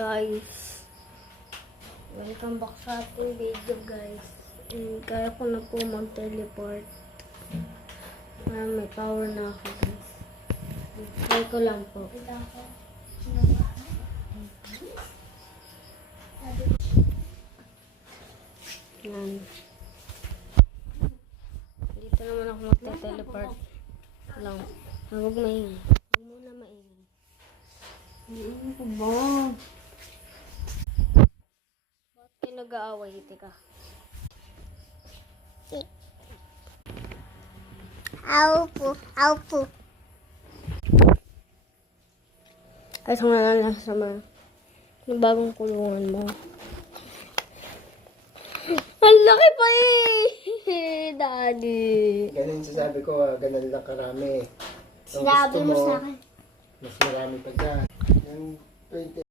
guys, welcome back sa ating video guys. Kaya ko na po mag-teleport. May power na ako guys. Try ko lang po. Yan. Dito naman ako mag-teleport lang. Huwag maingay. Huwag muna maingay. Ano ko ba? Bakit kayo nag-aaway? Teka. Aupo. Ay, sa nga lang sa mga yung bagong kulungan mo. Ang laki pa eh! Daddy. Ganun sasabi ko, ganun lang karami. Kung Sinabi gusto mo sa akin. mas marami pa dyan. Yung 20